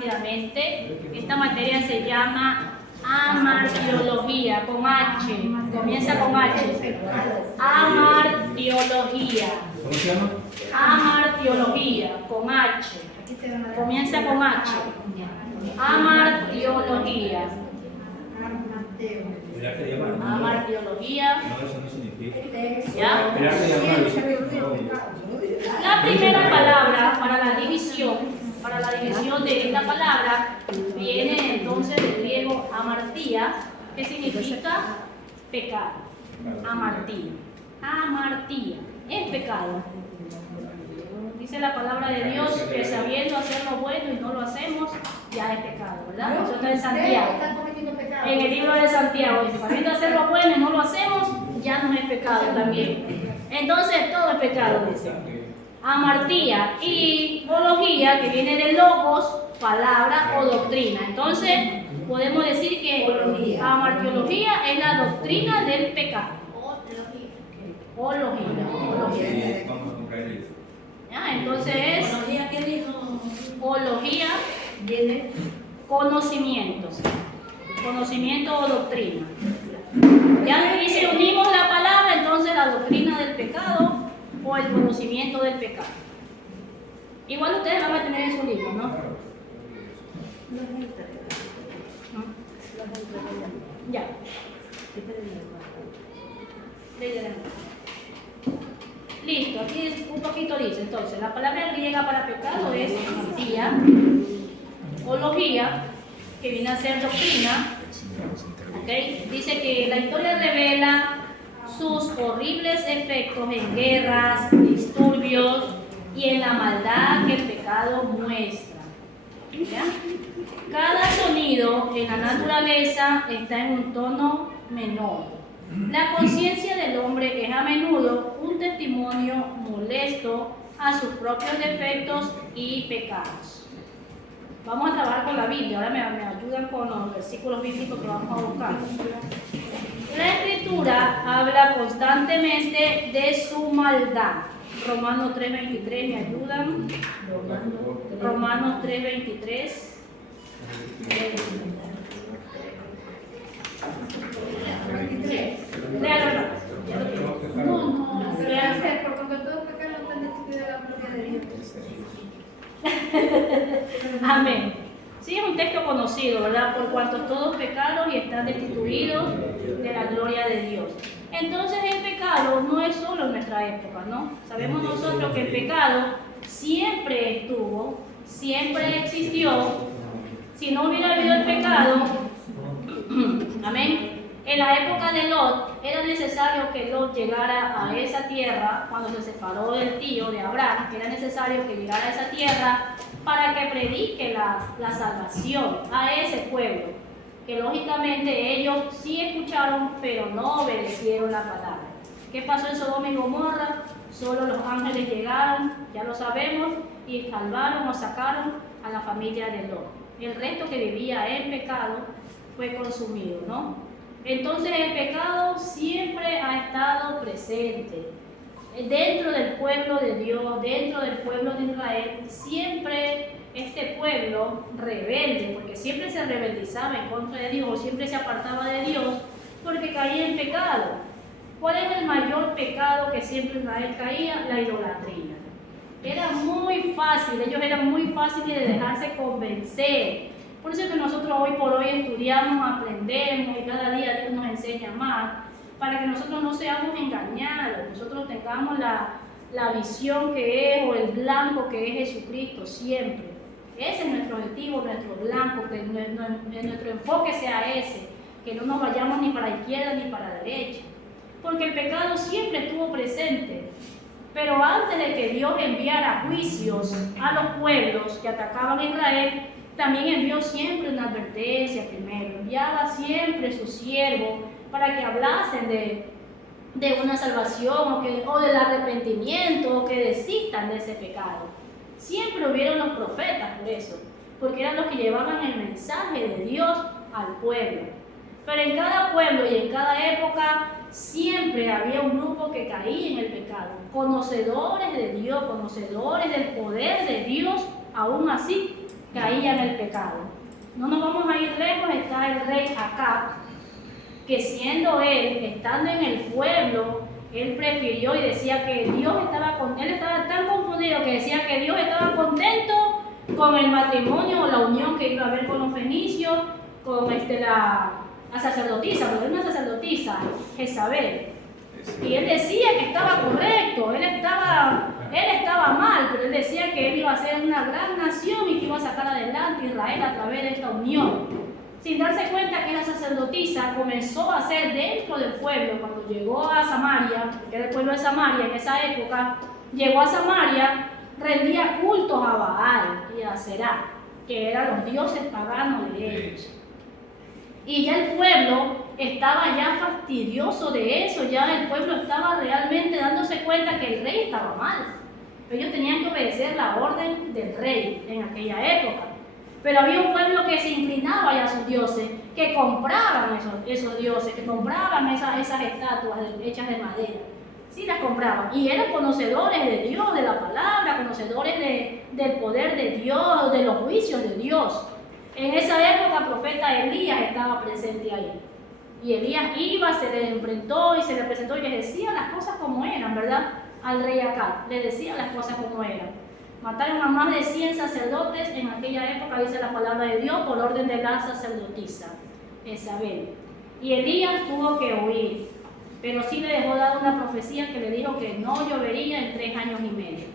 rápidamente. Esta materia se llama amartiología, con H. Comienza con H. Amartiología. ¿Cómo se llama? Amartiología, con H. Comienza con H. Amartiología. El arte de llamar. Amartiología. No, eso no significa. ¿Ya? El arte de llamar. La primera palabra para la división de esta palabra viene entonces del griego amartía, que significa pecado. Amartía. Amartía. Es pecado. Dice la palabra de Dios que sabiendo hacer lo bueno y no lo hacemos, ya es pecado, ¿verdad? Eso está en Santiago. En el libro de Santiago dice, sabiendo hacer lo bueno y no lo hacemos, ya no es pecado también. Entonces todo es pecado, dice. Amartía y ología, que viene de logos, palabra o doctrina. Entonces podemos decir que amartiología es la doctrina del pecado. Ología. Vamos a comprar el libro. ¿Ya? Entonces es ¿Qué dijo? ología, viene conocimiento o doctrina. Ya, y si unimos la palabra, entonces la doctrina del pecado o el conocimiento del pecado. Igual ustedes van a tener en su libro, ¿no? Ya. Listo, aquí un poquito dice, entonces, la palabra griega para pecado es amartía, ología, que viene a ser doctrina, ¿okay? Dice que la historia revela sus horribles efectos en guerras, disturbios y en la maldad que el pecado muestra. ¿Ya? Cada sonido en la naturaleza está en un tono menor. La conciencia del hombre es a menudo un testimonio molesto a sus propios defectos y pecados. Vamos a trabajar con la Biblia, ahora me ayudan con los versículos bíblicos que vamos a buscar. La Escritura habla constantemente de su maldad. Romanos 3:23, ¿me ayudan? Romanos 3:23. Léalo. No, porque todo pecado está destituido de la gloria de Dios. Amén. Sí, es un texto conocido, ¿verdad? Por cuanto todos pecaron y están destituidos de la gloria de Dios. Entonces el pecado no es solo en nuestra época, ¿no? Sabemos nosotros que el pecado siempre estuvo, siempre existió. Si no hubiera habido el pecado, amén. En la época de Lot era necesario que Lot llegara a esa tierra, cuando se separó del tío de Abraham, era necesario que llegara a esa tierra para que predique la salvación a ese pueblo, que lógicamente ellos sí escucharon, pero no obedecieron la palabra. ¿Qué pasó en Sodoma y Gomorra? Solo los ángeles llegaron, ya lo sabemos, y salvaron o sacaron a la familia de Lot. El resto que vivía en pecado fue consumido, ¿no? Entonces el pecado siempre ha estado presente. Dentro del pueblo de Dios, dentro del pueblo de Israel, siempre este pueblo rebelde, porque siempre se rebeldizaba en contra de Dios, siempre se apartaba de Dios, porque caía en pecado. ¿Cuál es el mayor pecado que siempre Israel caía? La idolatría. Era muy fácil, ellos eran muy fáciles de dejarse convencer. Por eso es que nosotros hoy por hoy estudiamos, aprendemos y cada día Dios nos enseña más, para que nosotros no seamos engañados, nosotros tengamos la visión que es, o el blanco que es Jesucristo siempre. Ese es nuestro objetivo, nuestro blanco, que nuestro enfoque sea ese, que no nos vayamos ni para la izquierda ni para la derecha, porque el pecado siempre estuvo presente. Pero antes de que Dios enviara juicios a los pueblos que atacaban a Israel, también envió siempre una advertencia primero, enviaba siempre sus siervos para que hablasen de una salvación o del arrepentimiento, o que desistan de ese pecado. Siempre hubieron los profetas por eso, porque eran los que llevaban el mensaje de Dios al pueblo. Pero en cada pueblo y en cada época siempre había un grupo que caía en el pecado, conocedores de Dios, conocedores del poder de Dios, aún así caía en el pecado. No nos vamos a ir lejos, está el rey Acab, que siendo él, estando en el pueblo, él prefirió y decía que Dios estaba él estaba tan confundido que decía que Dios estaba contento con el matrimonio o la unión que iba a haber con los fenicios, con la sacerdotisa, porque era una sacerdotisa, Jezabel. Y él decía que estaba correcto, él estaba mal, pero él decía que él iba a ser una gran nación y que iba a sacar adelante a Israel a través de esta unión. Sin darse cuenta que la sacerdotisa comenzó a hacer dentro del pueblo, cuando llegó a Samaria, que era el pueblo de Samaria en esa época, llegó a Samaria, rendía cultos a Baal y a Será, que eran los dioses paganos de ellos. Y ya el pueblo estaba ya fastidioso de eso, ya el pueblo estaba realmente dándose cuenta que el rey estaba mal. Ellos tenían que obedecer la orden del rey en aquella época. Pero había un pueblo que se inclinaba ya a sus dioses, que compraban esos dioses, que compraban esas estatuas hechas de madera. Sí, las compraban. Y eran conocedores de Dios, de la palabra, conocedores del poder de Dios, de los juicios de Dios. En esa época, el profeta Elías estaba presente ahí. Y Elías iba, se le enfrentó y se le presentó y le decía las cosas como eran, ¿verdad? Al rey Acab, le decía las cosas como eran. Mataron a más de 100 sacerdotes en aquella época, dice la palabra de Dios, por orden de la sacerdotisa, Jezabel. Y Elías tuvo que huir, pero sí le dejó dada una profecía que le dijo que no llovería en 3 años y medio.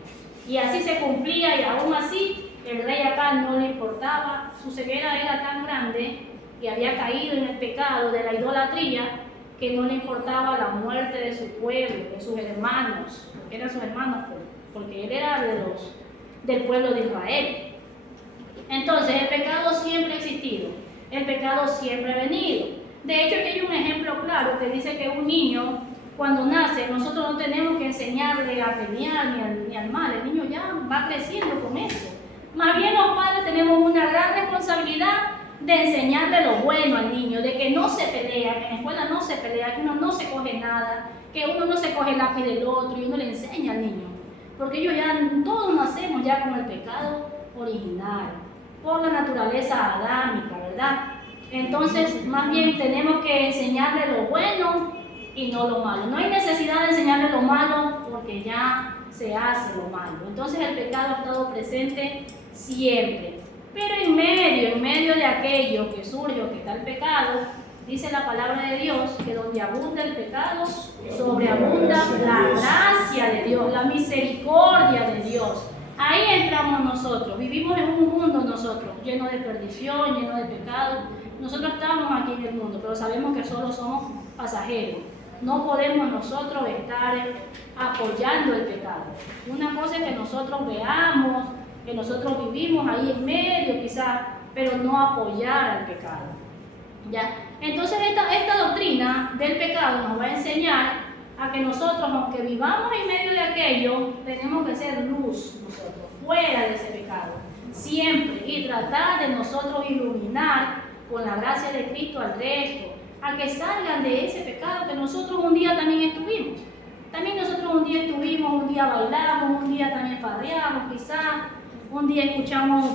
Y así se cumplía, y aún así el rey Acab no le importaba, su ceguera era tan grande que había caído en el pecado de la idolatría, que no le importaba la muerte de su pueblo, de sus hermanos, porque eran sus hermanos, porque él era del pueblo de Israel. Entonces el pecado siempre ha existido, el pecado siempre ha venido. De hecho, aquí hay un ejemplo claro que dice que un niño cuando nace, nosotros no tenemos que enseñarle a pelear ni al mal, el niño ya va creciendo con eso. Más bien los padres tenemos una gran responsabilidad de enseñarle lo bueno al niño, de que no se pelea, que en la escuela no se pelea, que uno no se coge nada, que uno no se coge el lápiz del otro, y uno le enseña al niño. Porque ellos ya, todos nacemos ya con el pecado original, por la naturaleza adámica, ¿verdad? Entonces, más bien tenemos que enseñarle lo bueno y no lo malo. No hay necesidad de enseñarle lo malo porque ya se hace lo malo. Entonces el pecado ha estado presente siempre. Pero en medio de aquello que surge o que está el pecado, dice la palabra de Dios que donde abunda el pecado, sobreabunda la gracia de Dios, la misericordia de Dios. Ahí entramos nosotros, vivimos en un mundo nosotros, lleno de perdición, lleno de pecado. Nosotros estamos aquí en el mundo, pero sabemos que solo somos pasajeros. No podemos nosotros estar apoyando el pecado. Una cosa es que nosotros veamos, que nosotros vivimos ahí en medio quizás, pero no apoyar al pecado. ¿Ya? Entonces esta doctrina del pecado nos va a enseñar a que nosotros, aunque vivamos en medio de aquello, tenemos que ser luz nosotros, fuera de ese pecado, siempre, y tratar de nosotros iluminar con la gracia de Cristo al resto, a que salgan de ese pecado que nosotros un día también estuvimos. También nosotros un día estuvimos, un día bailamos, un día también farreamos quizás, un día escuchamos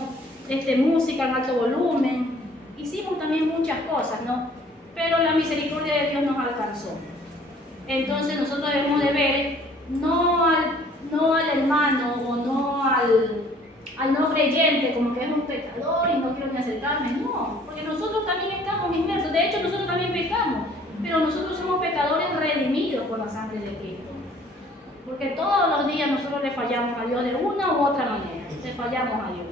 música en alto volumen, hicimos también muchas cosas, ¿no? Pero la misericordia de Dios nos alcanzó. Entonces nosotros debemos de ver no al hermano o no al no creyente como que es un pecador y no quiero ni acercarme, no, porque nosotros también estamos inmersos, de hecho nosotros también pecamos, pero nosotros somos pecadores redimidos por la sangre de Cristo, porque todos los días nosotros le fallamos a Dios de una u otra manera, le fallamos a Dios.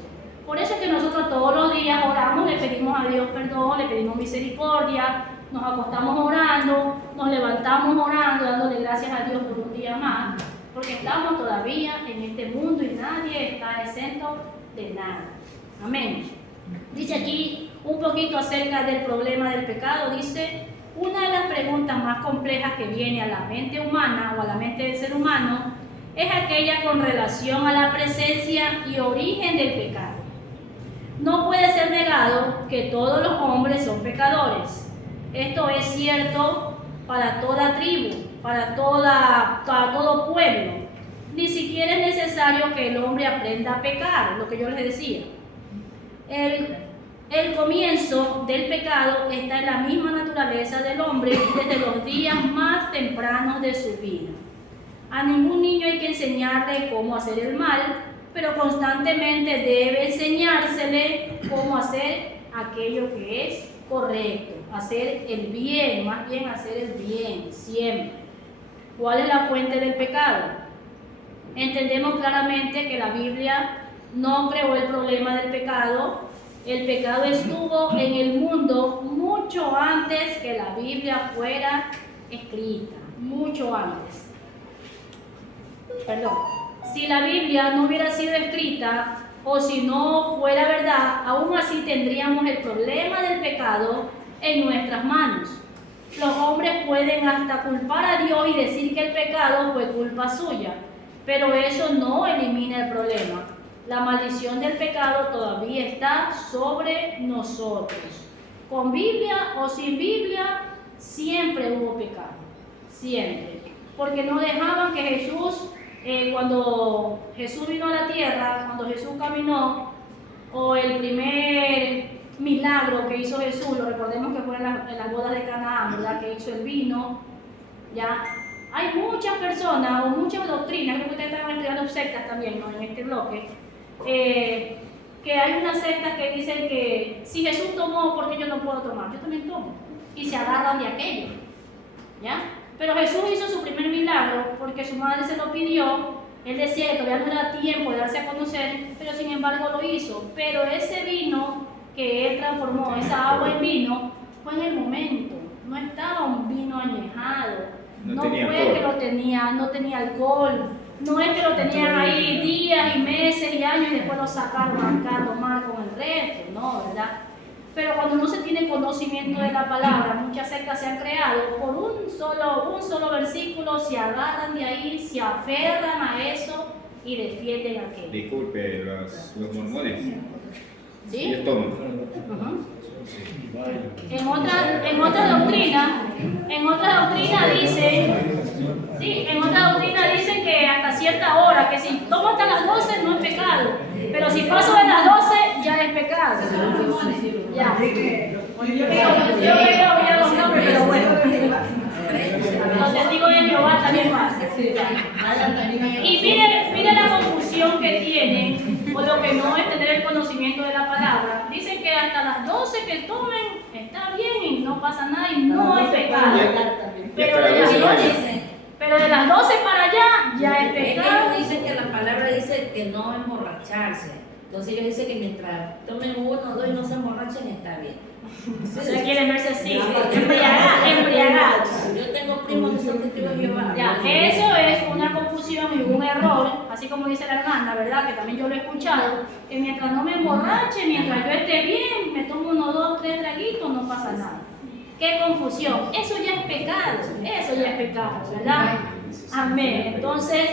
Por eso es que nosotros todos los días oramos, le pedimos a Dios perdón, le pedimos misericordia, nos acostamos orando, nos levantamos orando, dándole gracias a Dios por un día más, porque estamos todavía en este mundo y nadie está exento de nada. Amén. Dice aquí un poquito acerca del problema del pecado. Dice, una de las preguntas más complejas que viene a la mente humana o a la mente del ser humano es aquella con relación a la presencia y origen del pecado. No puede ser negado que todos los hombres son pecadores. Esto es cierto para toda tribu, para todo pueblo. Ni siquiera es necesario que el hombre aprenda a pecar, lo que yo les decía. El comienzo del pecado está en la misma naturaleza del hombre desde los días más tempranos de su vida. A ningún niño hay que enseñarle cómo hacer el mal, pero constantemente debe enseñársele cómo hacer aquello que es correcto, hacer el bien, más bien hacer el bien, siempre. ¿Cuál es la fuente del pecado? Entendemos claramente que la Biblia no creó el problema del pecado. El pecado estuvo en el mundo mucho antes que la Biblia fuera escrita, mucho antes. Perdón. Si la Biblia no hubiera sido escrita o si no fuera verdad, aún así tendríamos el problema del pecado en nuestras manos. Los hombres pueden hasta culpar a Dios y decir que el pecado fue culpa suya, pero eso no elimina el problema. La maldición del pecado todavía está sobre nosotros. Con Biblia o sin Biblia, siempre hubo pecado, siempre. Porque no dejaban que Jesús, cuando Jesús vino a la tierra, cuando Jesús caminó, o el primer milagro que hizo Jesús, lo recordemos que fue en las bodas de Canaán, ¿verdad? Que hizo el vino, ya. Hay muchas personas o muchas doctrinas, creo que ustedes están estudiando sectas también, ¿no? En este bloque, que hay unas sectas que dicen que si Jesús tomó, ¿por qué yo no puedo tomar? Yo también tomo. Y se agarran de aquello, ¿ya? Pero Jesús hizo su primer milagro porque su madre se lo pidió. Él decía que todavía no era tiempo de darse a conocer, pero sin embargo lo hizo. Pero ese vino que él transformó, esa agua en vino, fue en el momento. No estaba un vino añejado. No fue que no tenía alcohol. No es que lo tenían ahí días y meses y años y después lo sacaron a tomar con el resto, no, ¿verdad? Pero cuando no se tiene conocimiento de la palabra, muchas sectas se han creado por un solo versículo, se agarran de ahí, se aferran a eso y defienden aquello. Disculpe, los mormones. ¿Sí? Ellos toman. Uh-huh. En otra doctrina dice que hasta cierta hora, que si tomo hasta las 12 no es pecado, pero si paso de las 12 ya es pecado. Ya. Yo creo los nombres, pero bueno. Los testigos de Jehová también pasa. Y mire la confusión que tienen, o lo que no es tener el conocimiento de la palabra. Dicen que hasta las 12 que tomen está bien y no pasa nada y no hay pecado. Pero de las 12 para allá ya es pecado. Ellos dicen que la palabra dice que no emborracharse. Entonces ellos dicen que mientras tomen uno o dos y no se emborrachen está bien. Ustedes quieren verse así, embriagados. Yo tengo primos que son testigos de Jehová. Ya, eso es una confusión y un error, así como dice la hermana, ¿verdad? Que también yo lo he escuchado, que mientras no me emborrache, mientras yo esté bien, me tomo 1, 2, 3 traguitos, no pasa nada. ¡Qué confusión! Eso ya es pecado, ¿verdad? Amén. Entonces,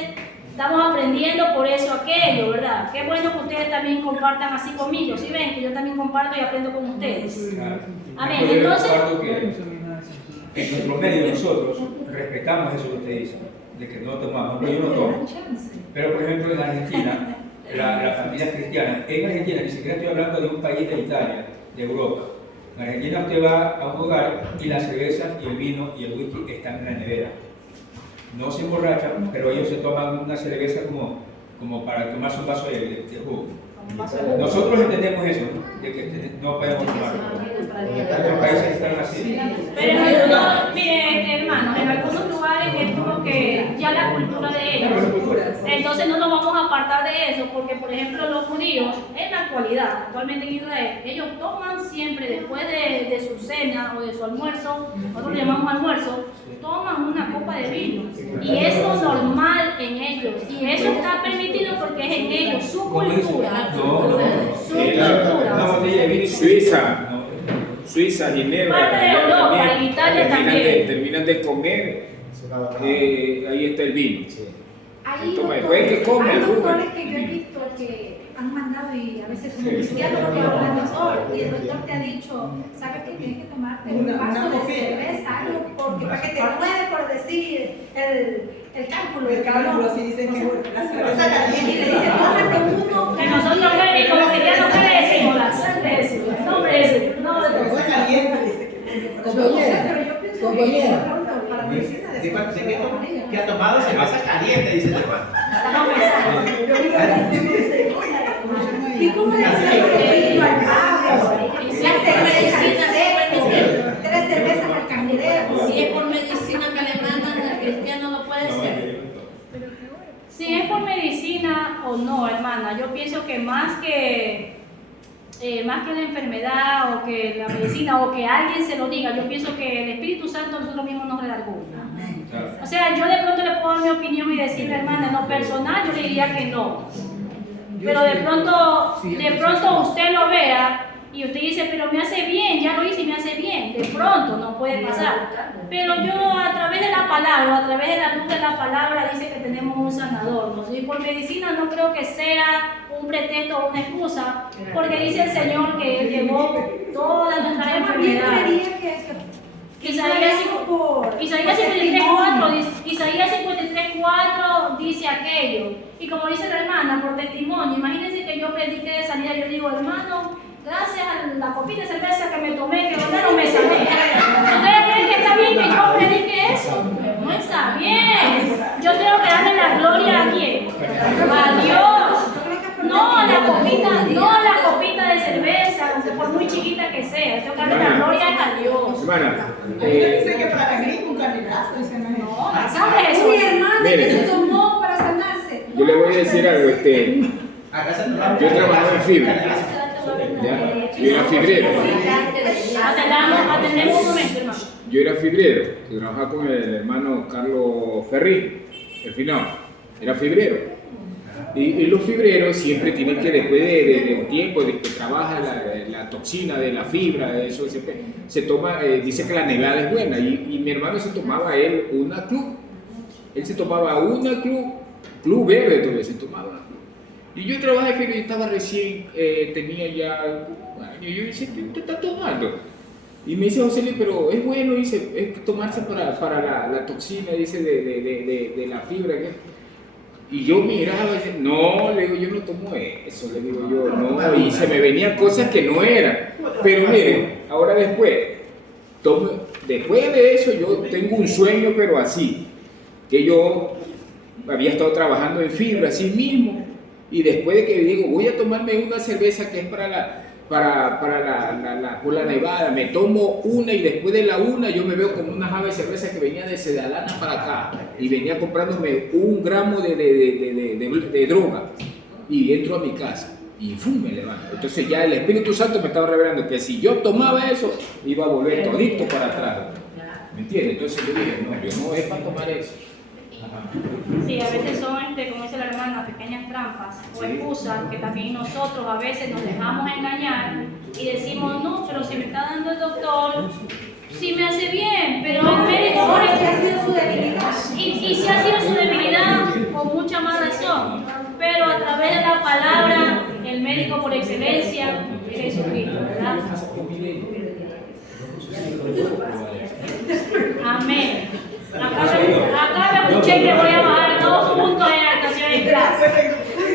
estamos aprendiendo por eso aquello, ¿verdad? Qué bueno que ustedes también compartan así conmigo. ¿Sí ven? Que yo también comparto y aprendo con ustedes. Claro. Amén. Yo Entonces, recuerdo que en nuestro medio nosotros respetamos eso que usted dice, de que no tomamos, pero yo no tomo. Pero por ejemplo en Argentina, las familias cristianas, en Argentina, ni siquiera estoy hablando de un país de Italia, de Europa. En Argentina usted va a un hogar y las cervezas y el vino y el whisky están en la nevera. No se emborrachan, pero ellos se toman una cerveza como para tomarse un vaso de jugo. Nosotros entendemos eso, de que no podemos tomar. Otros países están así. pero en algunos, miren, hermanos, en algunos lugares es como que ya la cultura de ellos. Entonces no nos vamos a apartar de eso, porque por ejemplo los judíos, en la actualidad, actualmente en Israel, ellos toman siempre después de su cena o de su almuerzo, nosotros le llamamos almuerzo, toman una copa de vino. Y es lo normal en ellos. Y eso está permitido porque es en ellos, su cultura. Una botella de vino. Suiza, Ginebra, Parte de Europa, en Italia también. terminan de comer, ahí está el vino. Hay Toma, después que come, doctores que yo he visto que han mandado y a veces como cristiano lo que habla el doctor y el doctor te ha dicho, sabes que tienes que tomarte un vaso de cerveza, algo, porque para que te mueve por decir el cálculo. El cálculo, si dicen que la cerveza Y caliente. le dice, tómate uno. Que nosotros como cristianos, ¿qué le decimos? La sangre de Jesús. No, hombre, no, La cerveza caliente, dice que Pero yo pienso que para medicina ¿De qué ha tomado cerveza caliente? Dice el hermano. no pensamos. ¿Y cómo le dice al pavo? Y si es por medicina, Tres cervezas al cangrejo. si es por medicina que le mandan al cristiano, no puede ser. Si es por medicina o no, hermana, yo pienso que más que la enfermedad o que la medicina o que alguien se lo diga, yo pienso que el Espíritu Santo nosotros mismos nos redarguye. O sea, yo de pronto le puedo dar mi opinión y decirle, hermana, en lo personal yo le diría que no. Pero de pronto usted lo vea y usted dice, pero me hace bien, ya lo hice y me hace bien. De pronto no puede pasar. Pero yo a través de la palabra, a través de la luz de la palabra, dice que tenemos un sanador, ¿no? Y por medicina no creo que sea un pretexto o una excusa, porque dice el Señor que Él llevó todas nuestras Yo más bien enfermedades. creería que Isaías 53:4 dice aquello. Y como dice la hermana, por testimonio, imagínense que yo predique de sanidad, yo digo, hermano, gracias a la copita de cerveza que me tomé, que ahora no me sané. ¿Ustedes creen que está bien que yo predique eso? No está bien. Yo tengo que darle la gloria a quién. A Dios. No a la copita de cerveza, aunque por muy chiquita que sea. Tengo que darle la gloria a Dios. Hermana, Dice que para la gripe un carrilazo, dice No, la sangre de Jesús. Uy, hermana, Mire. que se tomó para sanarse. yo le voy a decir algo. Acá se tomaba. Yo trabajaba en fibra. ¿Ya? Yo era fibrero. Atendemos un momento, hermano. Yo era fibrero. Yo trabajaba con el hermano Carlos Ferri, el final. Era fibrero. Y los fibreros siempre tienen que, después de un tiempo de que trabaja la toxina de la fibra, eso se toma, dice que la nevada es buena. Y mi hermano se tomaba él una club. Él se tomaba una club verde, todavía se tomaba una club. Y yo trabajaba, pero yo estaba recién, tenía ya un año. Y yo decía, ¿qué te estás tomando? Y me dice José Luis, pero es bueno, dice, es tomarse para la toxina, dice, de la fibra. Y yo miraba y decía, no, le digo, yo no tomo eso, le digo yo, no, y se me venían cosas que no eran. Pero miren, ahora después de eso yo tengo un sueño, pero así, que yo había estado trabajando en fibra, así mismo, y después de que digo, voy a tomarme una cerveza que es por la nevada, me tomo una y después de la una yo me veo como una java de cerveza que venía de Sedalana para acá y venía comprándome 1 gramo de droga y entro a mi casa y ¡fum! Me levanto. Entonces ya el Espíritu Santo me estaba revelando que si yo tomaba eso iba a volver todito para atrás. ¿Me entiendes? Entonces yo dije, no, yo no es para tomar eso. Sí, a veces son, como dice la hermana, pequeñas trampas o excusas que también nosotros a veces nos dejamos engañar y decimos, no, pero si me está dando el doctor, sí me hace bien, pero el médico por Esa ha sido su debilidad. y si ha sido su debilidad, con mucha más razón, pero a través de la palabra, el médico por excelencia es Jesucristo, ¿verdad? Amén. Acá me escuché que voy a bajar 2 puntos en actuación en clase.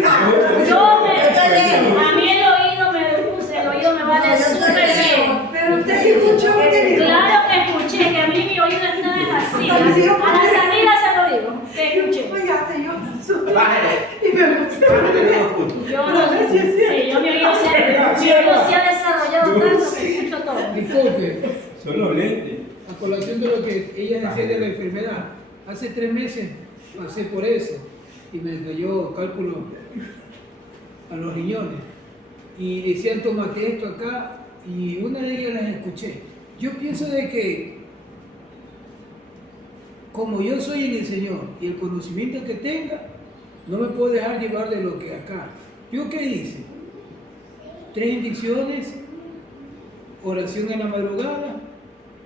A mí el oído me va de súper bien. Pero usted sí escuchó que Claro que escuché, que a mí mi oído no es así. A la salida se lo digo, que escuché. Oiga, señor. Bájale. Y me gustó. Bájale los puntos. Yo mi oído se ha desarrollado tanto que escucho todo. Disculpe, Son los lentes. a colación de lo que ella decía de la enfermedad, hace 3 meses pasé por eso y me cayó cálculo a los riñones y decían tómate esto acá y una de ellas las escuché. Yo pienso de que como yo soy en el Señor y el conocimiento que tenga, no me puedo dejar llevar de lo que acá. ¿Yo qué hice? 3 inyecciones, oración en la madrugada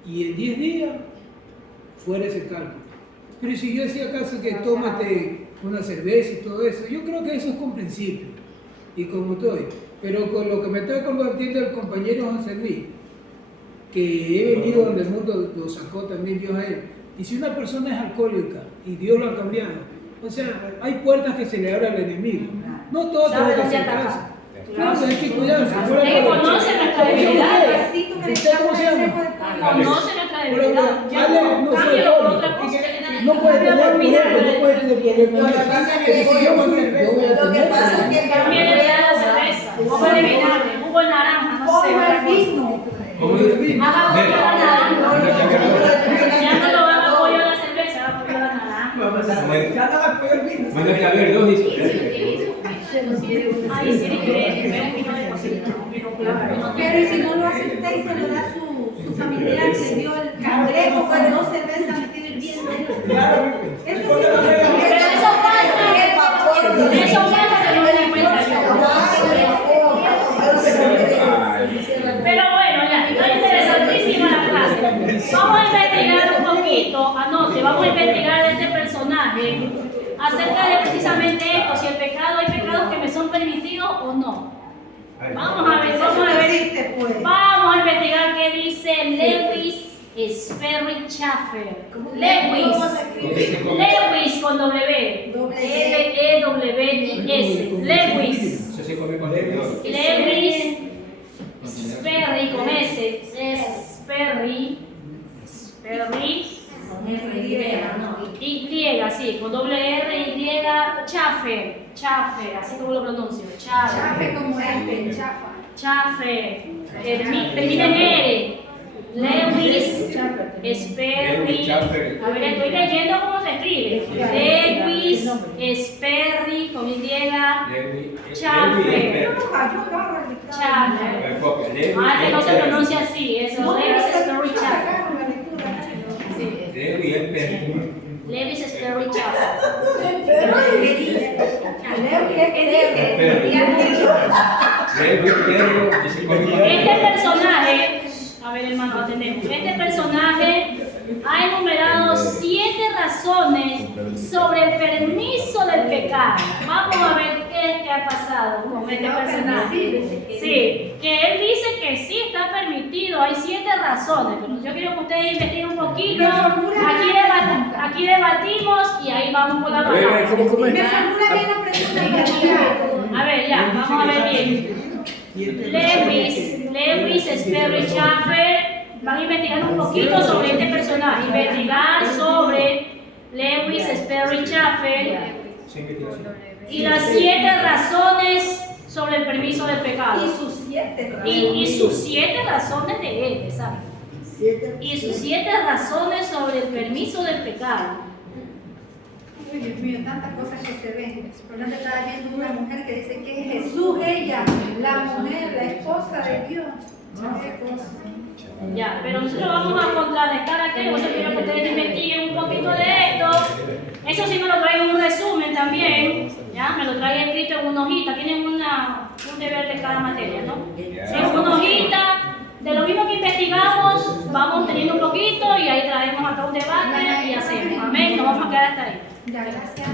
y en 10 días fuera ese cálculo. Pero si yo hacía caso que tómate una cerveza y todo eso, yo creo que eso es comprensible. y como estoy. Pero con lo que me está compartiendo el compañero José Luis, que he venido donde el mundo lo sacó también Dios a él. Y si una persona es alcohólica y Dios lo ha cambiado, o sea, hay puertas que se le abren al enemigo. No todo Sabe tenemos que dónde hacer atacar. caso. Claro, hay que cuidarse. Él conoce nuestra debilidad. ¿Usted cómo se llama? Conoce nuestra Por debilidad. ejemplo, Ya Ale no, no soy cámbialo por alcohólico. otra cosa. No puede tener, por ejemplo, no puede tener problemas. Lo que pasa es que Si yo voy a lo que tener pasa es que Cámbiale la cerveza, jugo de vinagre, jugo de naranja, no sé, Ponga otra el cosa. vino. ¿Cómo dice? Haga pollo a la naranja. Mándate Ya no lo haga pollo a la cerveza, haga pollo a la naranja. Ya no me puedo olvidar. a ver, dos dice. Ay, sí, diferente, vino de cocina, vino claro. Pero y si no lo hace usted y se lo da su familiar que dio el cangrejo con 2 cervezas metido hirviendo. Eso sí no Pero eso pasa que no me di cuenta yo. Pero bueno, ya, está interesantísima la clase. Vamos a investigar un poquito, anote, vamos a investigar de este personaje acerca de precisamente esto, si el pecado, hay pecados que me son permitidos o no. Vamos a ver, vamos a investigar qué dice Lewis Sperry Chafer. Lewis con W. L-E-W-I-S. Lewis. Eso se come con tenedor. Lewis Sperry con S. Sperry. Con R, ¿no? Y, sí, con doble R, Y, Chafer, así como lo pronuncio, Chafe como este, chafa. Chafer, termina en R, Lewis Sperry, a ver, estoy leyendo cómo se escribe, Lewis Sperry con Y, Chafer, que no se pronuncia así, eso, Lewis Sperry Chafer. Lewis Sperry Chafer. Este personaje, a ver hermano, atendemos. Este personaje ha enumerado 7 razones sobre el permiso del pecado. Vamos a ver qué es que ha pasado con este personaje. Sí, que él dice que sí está permitido, hay 7 razones, pero yo quiero que ustedes investiguen un poquito. Aquí debatimos y ahí vamos con la palabra. Me formula bien la pregunta. A ver, ya, vamos a ver bien. Lewis Sperry Chafer van a investigar un poquito sobre este personaje. Investigar sobre Lewis Sperry Chafer y las 7 razones sobre el permiso del pecado. Y sus 7 razones de él, ¿sabes? Y sus 7 razones sobre el permiso del pecado. Uy, Dios mío, tantas cosas que se ven. Por ejemplo, estaba viendo una mujer que dice que es Jesús, ella, la mujer, la esposa de Dios. Qué cosa. Ya, pero nosotros vamos a contrarrestar aquello. Yo quiero que ustedes investiguen un poquito de esto. Eso sí me lo traigo en un resumen también. Ya, me lo traigo escrito en una hojita. Tienen un deber de cada materia, ¿no? En una hojita. De lo mismo que investigamos, vamos teniendo un poquito y ahí traemos acá un debate y hacemos. Amén. Nos vamos a quedar hasta ahí. Ya, gracias.